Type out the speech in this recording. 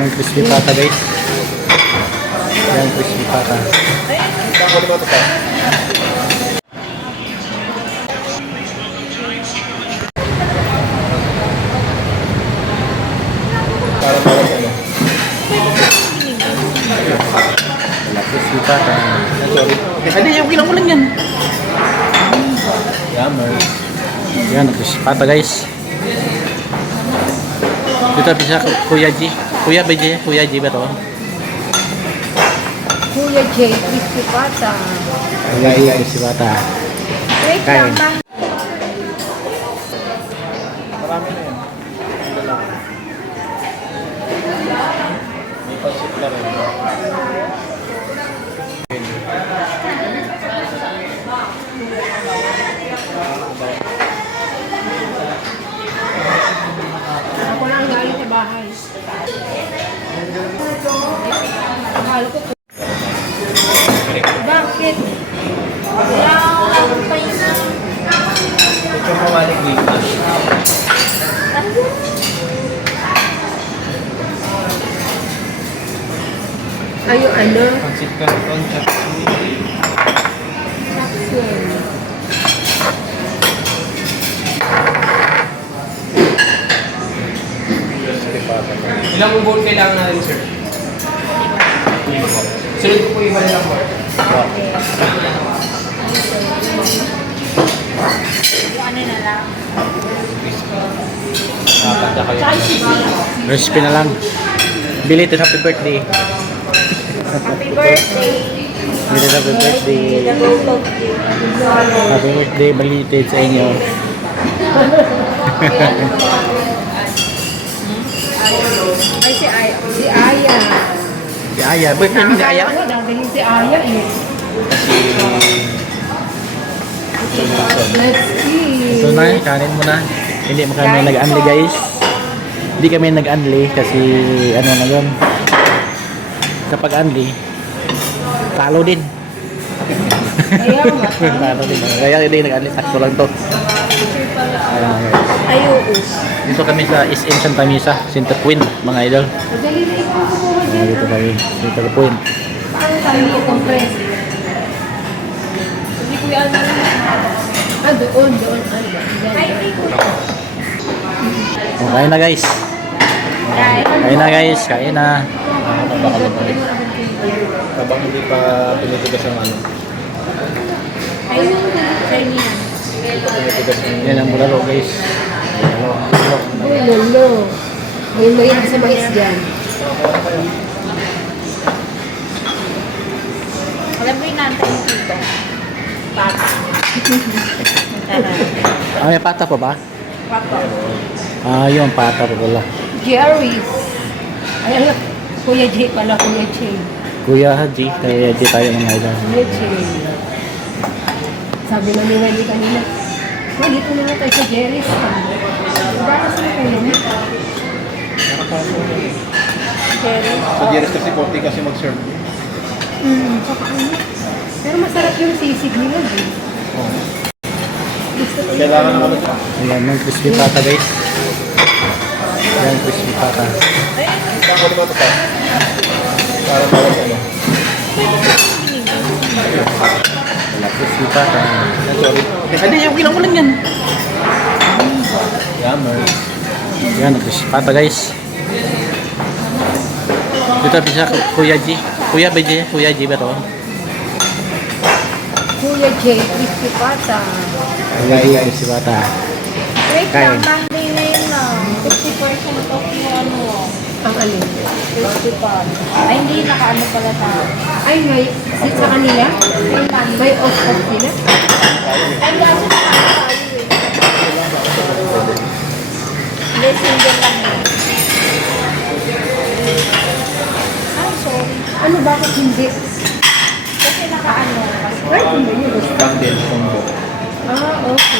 Ayan yung crispy pata guys. Ayan yung crispy pata. Wala crispy pata. Hindi, yung kilang ko lang yan. Yummer. Ayan yung crispy pata guys. Dito bisa Kuya G. Kuya ba G? Kuya G ba to? Kuya J, crispy pata. Kuya G, crispy pata. Wait Kain. lang. Marami na yan. May pansit na rin. Ako lang galing sa bahay. Akala ko po. Bakit? Wala akong pain na. Ito mo malik dito. Ay, yung ano? Pansit ka ito. Capsule. Ilang bowl kailangan natin, sir? Sunod ko po yung iba nilang bowl. Ano na lang? Recipe na lang. Belated happy birthday. Happy birthday! Belated happy birthday. Happy birthday, belated sa inyo. Ay, si Aya. Si Aya. Si Aya, birthday ni Aya. Ako, dadalhin si Aya eh. Let's see. Ito na, kanin mo na. Hindi mo kami nag-unli guys. Hindi kami nag-unli kasi ano na yun. Kapag unli, talo din. Kaya nga. Talo din. Kaya hindi nag-unli, sakto lang to. Ayan, guys. Ay, oo. Dito kami sa SM Santa Misa, Center Point, mga idol. Madali na ito kumuha dyan. Dito kami, Center Point. Paano tayo i-compress? Hindi ko yan alam. Ah, doon. Ano ba? Kain na guys. Kain na guys, kain na. Habang hindi pa pinitigas ang ano. Ayun yung Chinese. Yan ang bulalo guys. Bulalo. Uy, lolo. May mahilig sa mais dyan. Alam mo yung nantay mo dito? Pata. Ah, may pata pa ba? Pata. Ah, yung pata pa pala. Jerry's. Ay, alam. Kuya J pala, Kuya J. Kuya Haji, kaya di tayo mga idol. Kuya J. Sabi na ni Wendy kanina, dito na tayo sa Jerry's. Diba na sila kayo? Jerry's. Sa Jerry's kasi 40 kasi mag-serve. Saka ano. Pero masarap yung sisig nila, eh. Gusto ko Kailangan naman ito. Ayan, yung crispy pata guys. Ayan, crispy pata. Saan ko ba ito pa? Para ano? Wala, crispy pata. Sorry. Hindi, yung kilang ko lang yan. Yummer. Ayan, crispy pata guys. Dito bisa Kuya G. Kuya ba G? Kuya G ba to? Kuya J, crispy pata. Kuya G, crispy pata. Wait Kain. lang, Monday na yun lang. 50% off yung ano. Ang alin? 50 pa. Ay, hindi nakaano pala na. Ay, may sit sa kanila? May off-off nila? Ay, kasi nakaano tayo eh. Hindi, single lang yun. Ay, sorry. Ano, bakit hindi? Kasi nakaano. Right, hindi nyo gusto. Candle combo. Ah, okay.